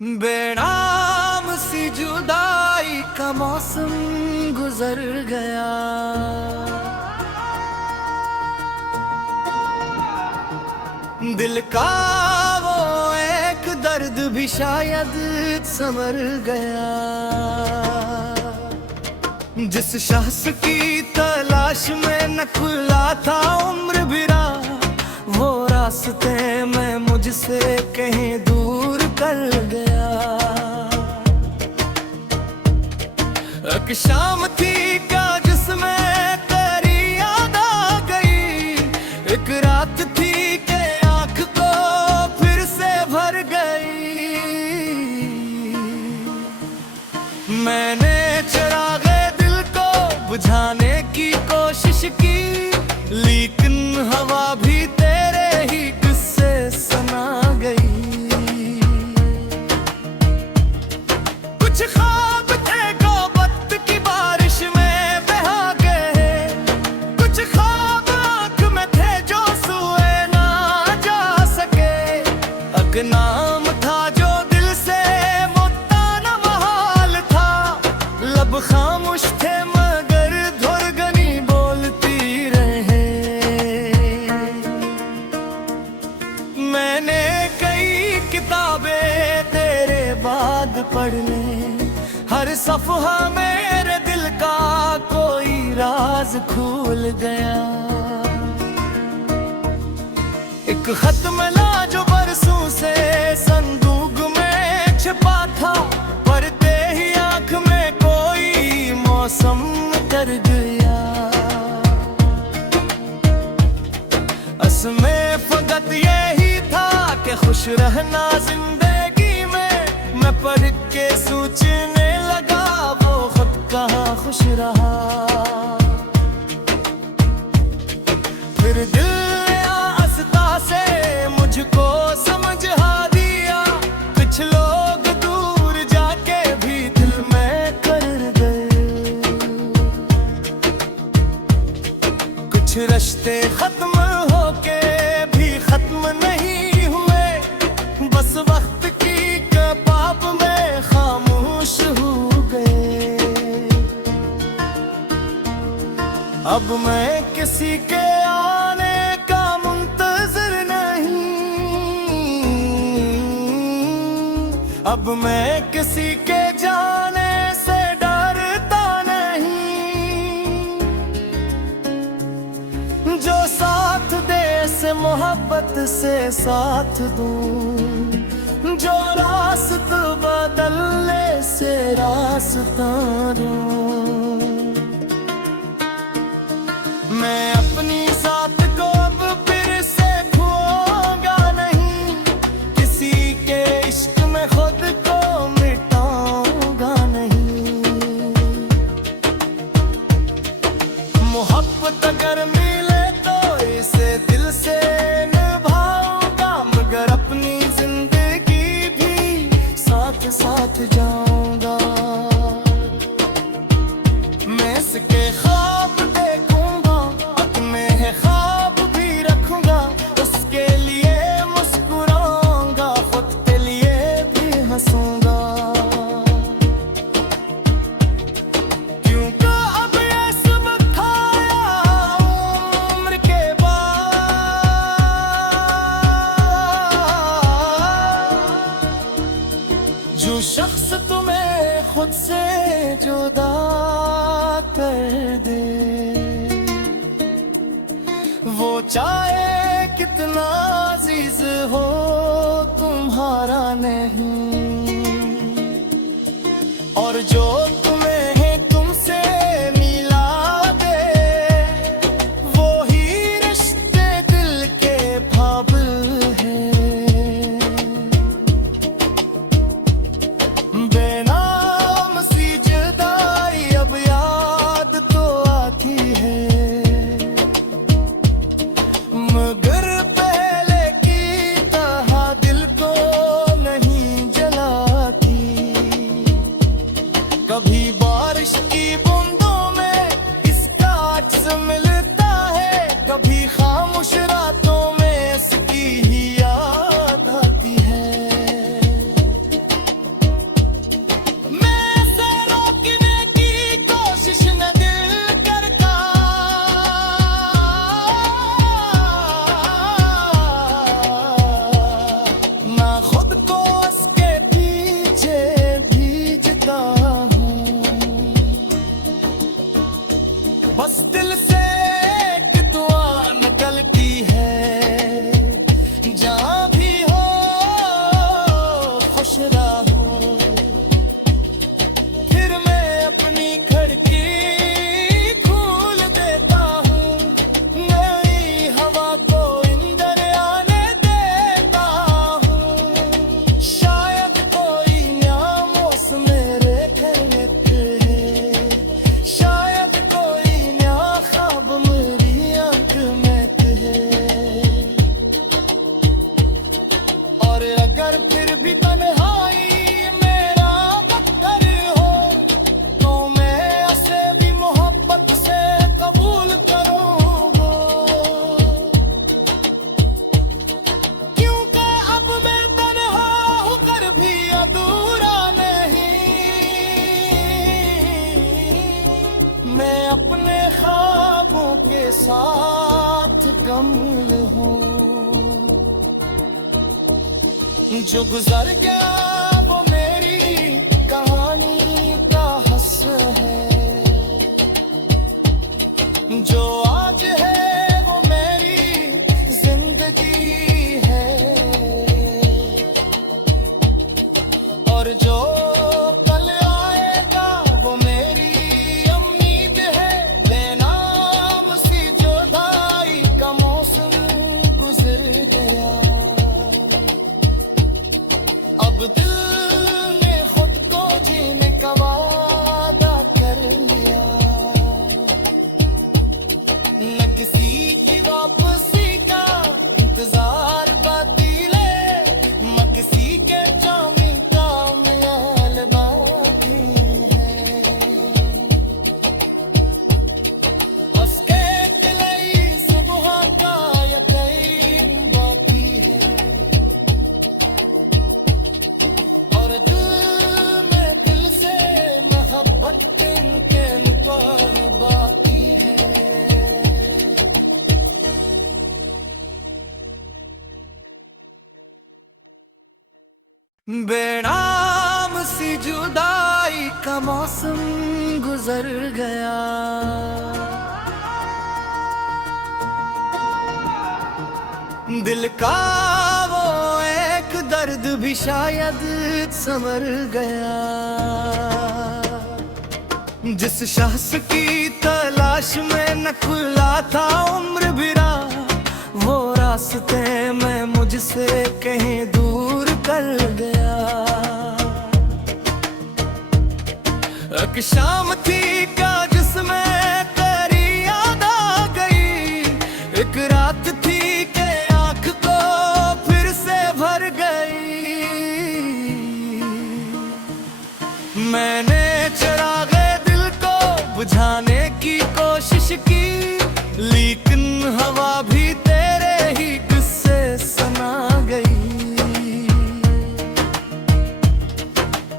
बेनाम सी जुदाई का मौसम गुजर गया। दिल का वो एक दर्द भी शायद संवर गया। जिस शख्स की तलाश में न खुला था उम्र बिरा, वो रास्ते में मुझसे कहीं दूर कर गया। एक शाम थी क्या जिसमें तेरी याद आ गई, एक रात थी के आँख को फिर से भर गई। मैंने चिरागे दिल को बुझाने की कोशिश की, लेकिन हवा भी तेरे ही किस्से सुना गई। कुछ ख्वाब थे को वक्त की बारिश में बहा गए, कुछ ख्वाब आँख में थे जो सोए ना जा सके। एक नाम था जो दिल से मुद्दा न बहाल था, लब खामोश थे मगर धुरगनी बोलती रहे। मैंने कई किताबें तेरे बाद पढ़ ली, हर सफ़हा मेरे दिल का कोई राज खुल गया। एक खत मिला जो बरसों से संदूक में छिपा था, पढ़ते ही आँख में कोई मौसम कर गया। असमें फकत यही था कि खुश रहना जिंदगी में। मैं पढ़ के सोचने लगा वो खुद कहाँ खुश रहा। फिर दिल ने आस्था से मुझको समझा दिया, कुछ लोग दूर जाके भी दिल में कर गए। कुछ रिश्ते खत्म होके भी खत्म नहीं हुए, बस वक्त की कपाप में खामोश हो गए। अब मैं किसी के आने का मुंतज़िर नहीं, अब मैं किसी के जाने से डरता नहीं। जो साथ दे से मोहब्बत से साथ दूं, जो रास्ता बदलने से रास्ता दूं। मैं अपनी साथ को अब फिर से खोऊंगा नहीं, किसी के इश्क में खुद को मिटाऊंगा नहीं। मोहब्बत अगर मिले तो इसे दिल से निभाऊंगा, मगर अपनी जिंदगी भी साथ साथ जाऊंगा। मैं इसके ख्वाब देखूंगा, अपने ख्वाब भी रखूंगा, उसके लिए मुस्कुराऊंगा, खुद के लिए भी हंसूंगा। क्योंकि अब ये सब खाया उम्र के बाद, जो शख्स तुम्हें खुद से जुदा कर दे, वो चाहे कितना अजीज हो तुम्हारा नहीं। और जो तुम्हें है तुमसे मिला दे, वो ही रिश्ते दिल के फाबिल हैं। बेनाम सी जुदाई अब याद तो आती है, मगर पहले की तरह दिल को नहीं बिछड़ा हूँ। फिर मैं अपनी खिड़की खोल देता हूँ, नई हवा को अंदर आने देता हूँ। शायद कोई नया मौसम मेरे कहते है, शायद कोई नया ख्वाब मेरी आंख में है। और अगर फिर भी तन्हाई मेरा पत्थर हो, तो मैं उसे भी मोहब्बत से कबूल करूँगा। क्योंकि अब मैं तन्हा होकर भी अधूरा नहीं, मैं अपने ख्वाबों के साथ कमल हूँ। जो गुजर गया वो मेरी कहानी का हिस्सा है, जो आज है वो मेरी जिंदगी है, और जो कल आएगा वो मेरी उम्मीद है। बेनाम सी जुदाई का मौसम गुजर गया, अब दिल ने खुद को जीने का वादा कर लिया। न किसी की वापसी का इंतजार बदले, न किसी के जामी का ख्याल बाकी है। उसके दिलाई सुबह का यकीन बाकी है, और दिल से मोहब्बत के नुकार बाकी है। बेनाम सी जुदाई का मौसम गुजर गया, दिल का वो एक दर्द भी शायद संवर गया। जिस शख्स की तलाश में न खुला था उम्र बिरा, वो रास्ते में मुझसे कहीं दूर कर गया। एक शाम थी क्या जिसमें तेरी याद आ गई, एक रात थी के आँख को फिर से भर गई। मैंने चिरागे दिल को बुझाने की कोशिश की, लेकिन हवा भी तेरे ही किस्से सुना गई।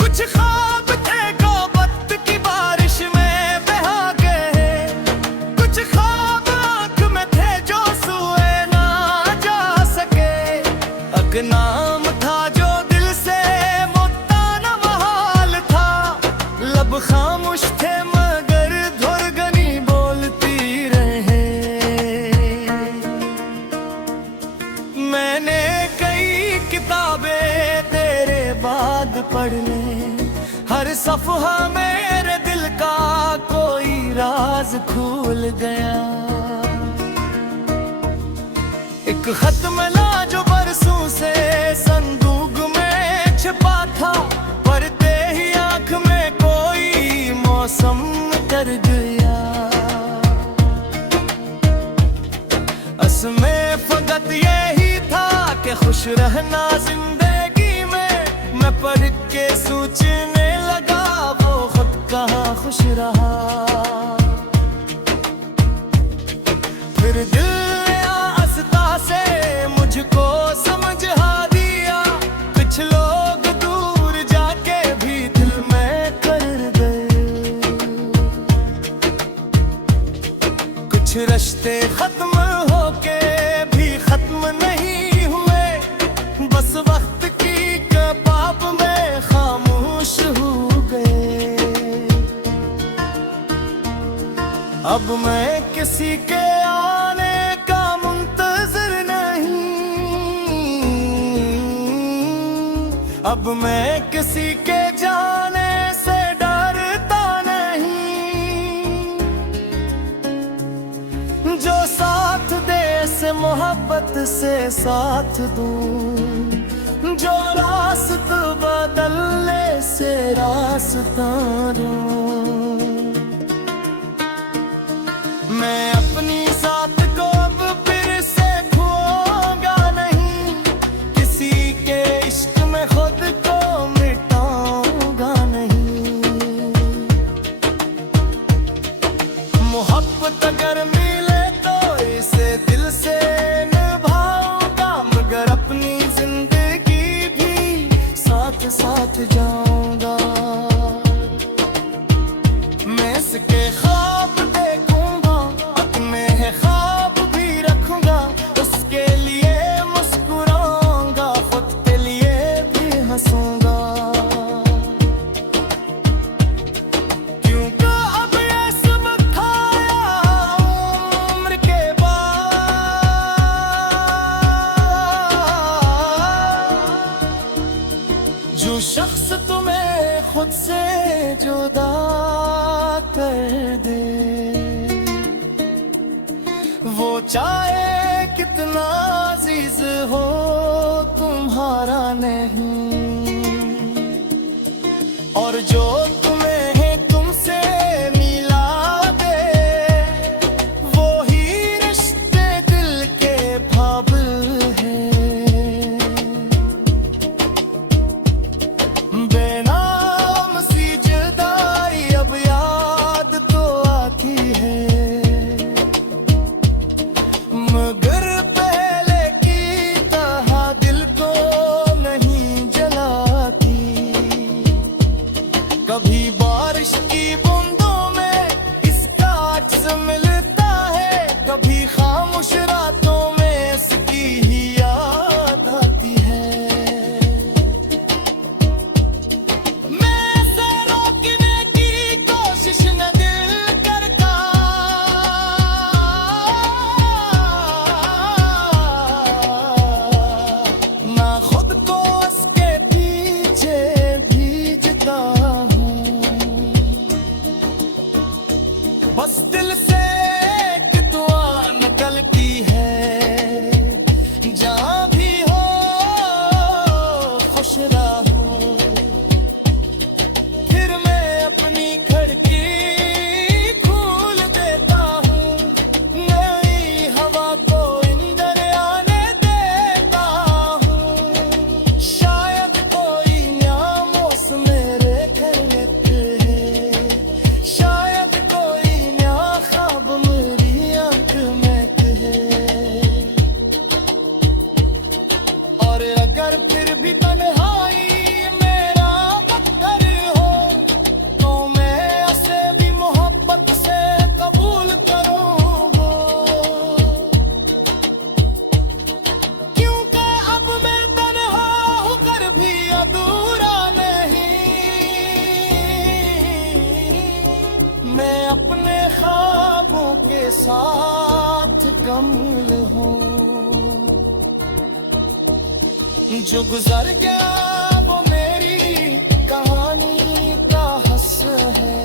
कुछ ख्वाब थे को वक्त की बारिश में बहा गए, कुछ ख्वाब आँख में थे जो सोए ना जा सके। एक नाम था जो दिल से मुद्दा न बहाल था, लब खामोश थे मगर धुरगनी बोलती रहे। मैंने कई किताबें तेरे बाद पढ़ ली, हर सफ़हा मेरे दिल का कोई राज खुल गया। एक खत मिला जो बरसों से संदूक में छिपा था, पढ़ते ही आँख में कोई मौसम कर गया। असमें फकत यही था कि खुश रहना जिंदगी में, मैं पढ़ के सोचने लगा वो खुद कहाँ खुश रहा। फिर दिल ने आस्था से मुझको समझा दिया, कुछ लोग दूर जाके भी दिल में कर गए। कुछ रिश्ते खत्म होके भी खत्म नहीं हुए, बस वक्त की कपाप में खामोश हो गए। अब मैं किसी के आने का मुंतज़िर नहीं, अब मैं किसी के जाने से डरता नहीं, जो साथ दे से मोहब्बत से साथ दूं, जो रास्ता बदलने से रास्ता दूं। मैं अपनी साथ को अब फिर से खोऊंगा नहीं, किसी के इश्क में खुद को मिटाऊंगा नहीं। मोहब्बत अगर मिले तो इसे दिल से निभाऊंगा, मगर अपनी जिंदगी भी साथ साथ जाऊंगा। मैं इसके ख्वाब देखूंगा, अपने ख्वाब भी रखूंगा, उसके लिए मुस्कुराऊंगा, खुद के लिए भी हंसूंगा। क्योंकि अब ये सब खाया उम्र के बाद, जो शख्स तुम्हें खुद से जुदा कर दे, वो चाहे कितना अजीज हो तुम्हारा नहीं। और जो तुम्हें तुमसे मिला दे, वो ही रिश्ते दिल के बाबुल हैं। बेनाम सी जुदाई अब याद तो आती है, मगर पहले की तरह दिल को नहीं जलाती। कभी बारिश की बूंदों में इसका अक्स मिलता है, कभी खामोश रातों में इसकी ही याद आती है। मैं इसे रोकने की कोशिश न दिल करता, ना खुद को उसके पीछे भीजता हूँ। बस दिल से एक दुआ निकलती है, जहाँ भी हो खुश रहो। फिर मैं अपनी खिड़की खोल देता हूँ, नई हवा को अंदर आने देता हूँ। शायद कोई नया मौसम मेरे खैरियत है, शायद कोई नया ख्वाब मेरी आंख में है। और अगर फिर भी तन्हाई मेरा पत्थर हो, तो मैं उसे भी मोहब्बत से कबूल करूँगा। क्योंकि अब मैं तन्हा होकर भी अधूरा नहीं, मैं अपने ख्वाबों के साथ कमल हूँ। जो गुजर गया वो मेरी कहानी का हस है,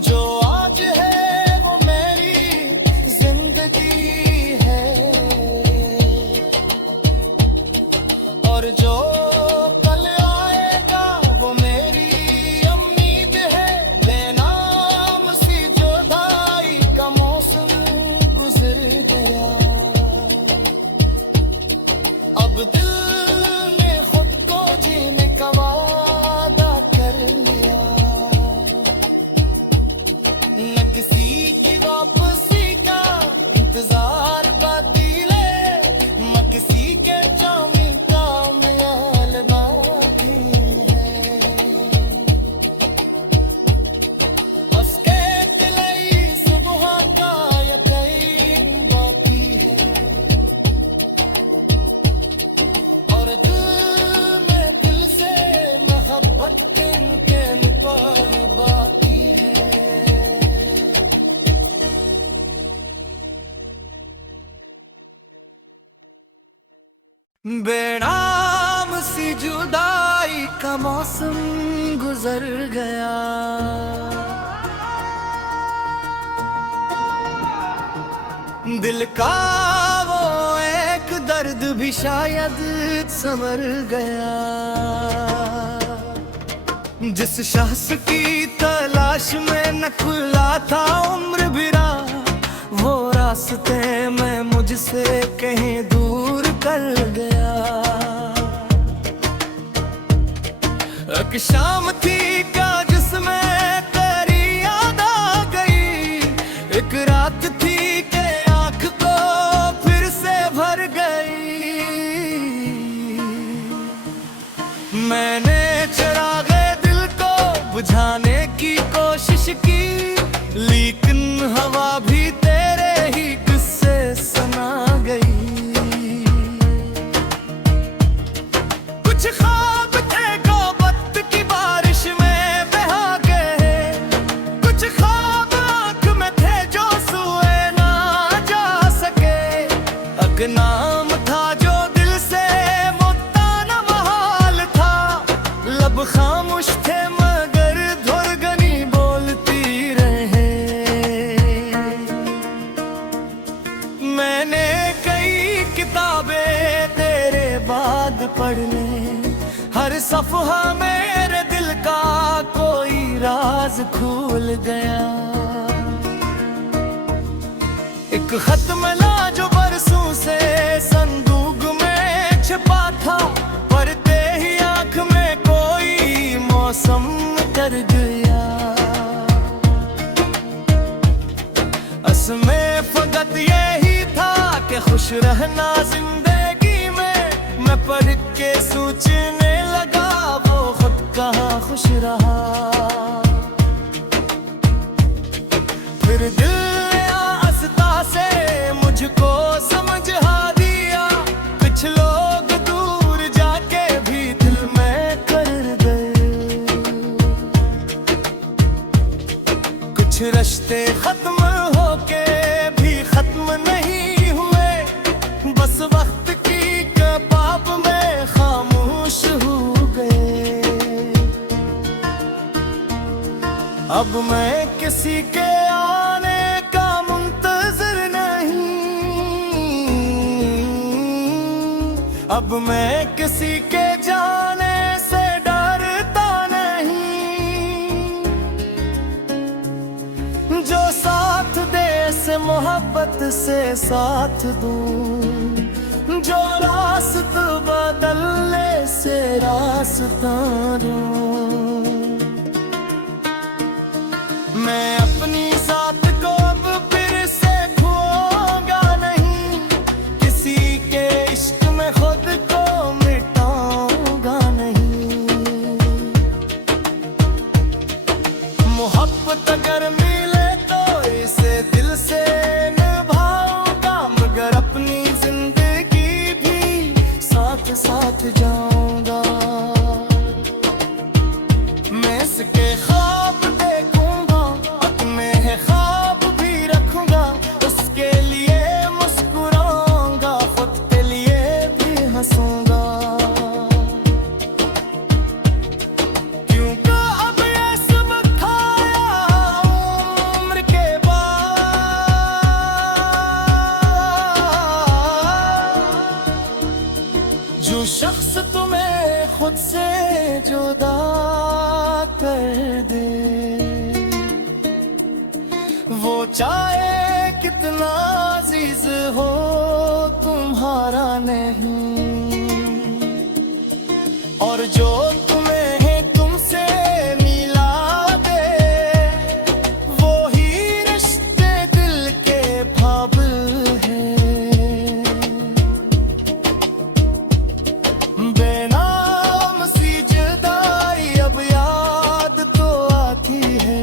जो आज है वो मेरी जिंदगी है। और जो कल आएगा वो मेरी उम्मीद है। बेनाम सी जुदाई का मौसम गुजर गया, अब दिल जुदाई का मौसम गुजर गया। दिल का वो एक दर्द भी शायद संवर गया। जिस शख्स की तलाश में न खुला था उम्र बिरा, वो रास्ते में मुझसे कहीं दूर कर गया। एक शाम थी का जिसमें तेरी याद आ गई, एक रात थी के आँख को फिर से भर गई। मैंने चिरागे दिल को बुझाने की कोशिश की, लेकिन हवा भी तेरे ही किस्से सुना गई। कुछ ख्वाब थे को वक्त की बारिश में बहा गए, कुछ ख्वाब आँख में थे जो सोए ना जा सके। एक नाम था जो दिल से मुत्ताना महाल था, लब खामोश थे मगर धुरगनी बोलती रहे। मैंने कई किताबें तेरे बाद पढ़ ली, हर सफ़हा मेरे दिल का कोई राज खुल गया। एक खत मिला जो बरसों से संदूक में छिपा था, पढ़ते ही आँख में कोई मौसम कर गया। असमें फकत यही था कि खुश रहना जिंदगी में। मैं पढ़ के सोचने लगा वो खुद कहाँ खुश रहा। फिर दिल ने आस्था से मुझको समझा दिया, कुछ लोग दूर जाके भी दिल में कर गए। कुछ रिश्ते खत्म होके भी खत्म नहीं हुए, बस वक्त की कबाब में खामोश हो गए। अब मैं किसी के आने का मुंतज़िर नहीं, अब मैं किसी के जाने से डरता नहीं। जो साथ दे से मोहब्बत से साथ दूं, जो रास्ता बदलने से रास्ता दूं। मैं अपनी जात को अब फिर से खोऊंगा नहीं, किसी के इश्क में खुद को मिटाऊंगा नहीं। मोहब्बत अगर मिले तो इसे दिल से निभाऊंगा, मगर अपनी जिंदगी भी साथ साथ जाऊंगा। मैं इसके ख्वाब देखूंगा, अपने है ख्वाब भी रखूंगा, उसके लिए मुस्कुराऊंगा, खुद के लिए भी हंसूंगा। क्योंकि अब ये सब खाया उम्र के बाद, जो शख्स तुम्हें खुद से जुदा कर दे, वो चाहे कितना अजीज हो तुम्हारा नहीं। और जो तुम्हें तुमसे मिला दे, वो ही रिश्ते दिल के फाबल हैं। बेनाम सी जुदाई अब याद तो आती है,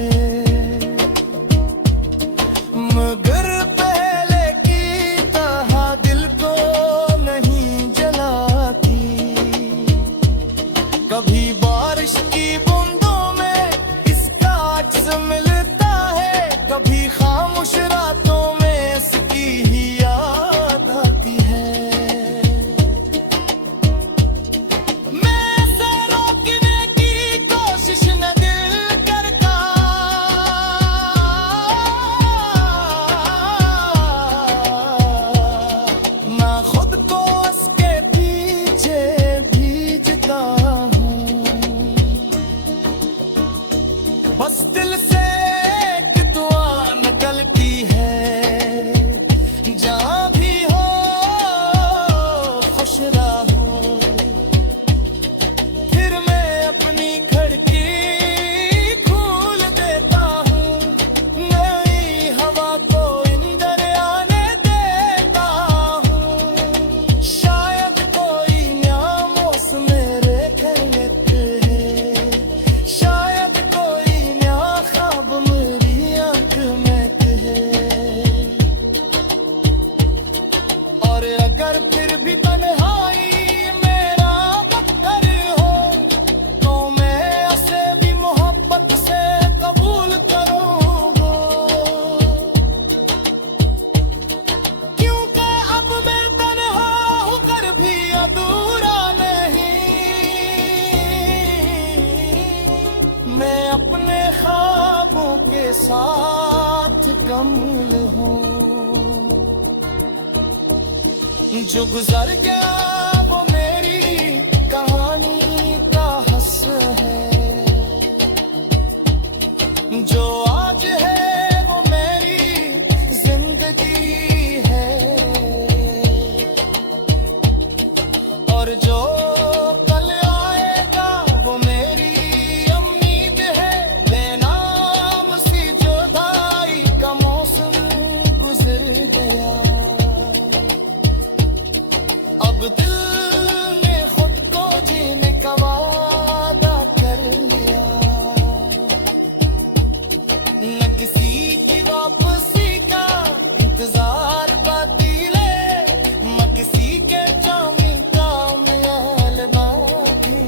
मगर पहले की तरह दिल को नहीं जलाती। कभी बस दिल से एक दुआ निकलती है, जहाँ भी हो खुश रहो। फिर मैं अपनी खिड़की खोल देता हूँ, नई हवा को अंदर आने देता हूँ। शायद कोई नया मौसम मेरे खैरियत है, शायद कोई नया ख्वाब मेरी आँख में है। और अगर फिर भी तन्हाई मेरा पत्थर हो, तो मैं उसे भी मोहब्बत से कबूल करूँगा। क्योंकि अब मैं तन्हा होकर भी अधूरा नहीं, मैं अपने ख्वाबों के साथ कमल हूँ। जो गुजर गया वो मेरी कहानी का हस है, जो आज है वो मेरी जिंदगी है। और जो कल आएगा वो मेरी उम्मीद है। बेनाम सी जुदाई का मौसम गुजर गया, अब दिल ने खुद को जीने का वादा कर लिया। न किसी की वापसी का इंतजार बदले, न किसी के जामी का ख्याल बाकी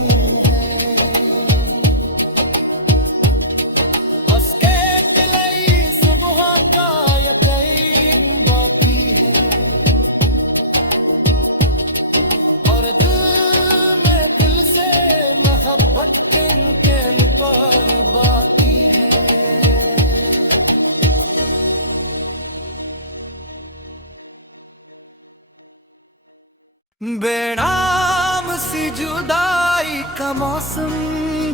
है। उसके दिलाई सुबह का यकीन बाकी है, और दिल में दिल से मोहब्बत के इनकार बाकी है। बेनाम सी जुदाई का मौसम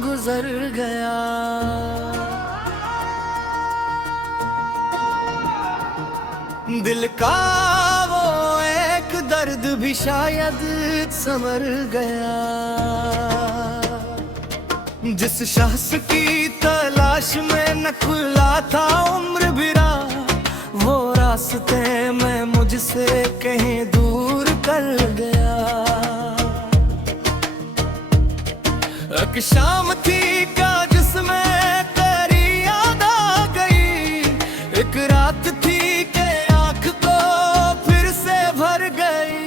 गुजर गया, दिल का वो एक दर्द भी शायद समर गया। जिस शख्स की तलाश में न खुला था उम्र बिरा, वो रास्ते में मुझसे कहीं दूर कर गया। एक शाम थी का जिसमें तेरी याद आ गई, एक रात थी के आँख को फिर से भर गई।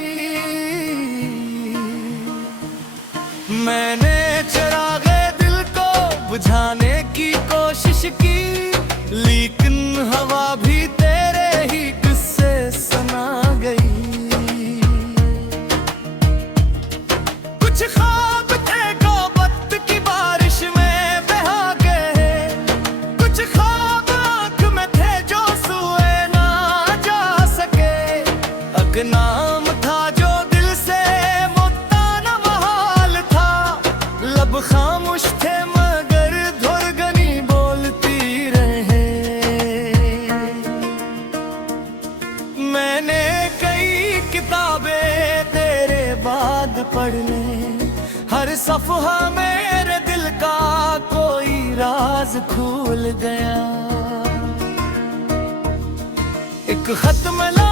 मैंने चिरागे दिल को बुझाने की कोशिश की, लेकिन हवा भी तेरे ही किस्से सुना गई। कुछ ख्वाब थे जो वक्त की बारिश में बहा गए, कुछ ख्वाब आँख में थे जो सोए ना जा सके। एक नाम था जो दिल से मुद्दा न बहाल था, लब खामोश थे मगर धुरगनी बोलती रहे। मैंने कई किताबें तेरे बाद पढ़ने, हर सफ़हा मेरे दिल का कोई राज खुल गया। एक खत मिला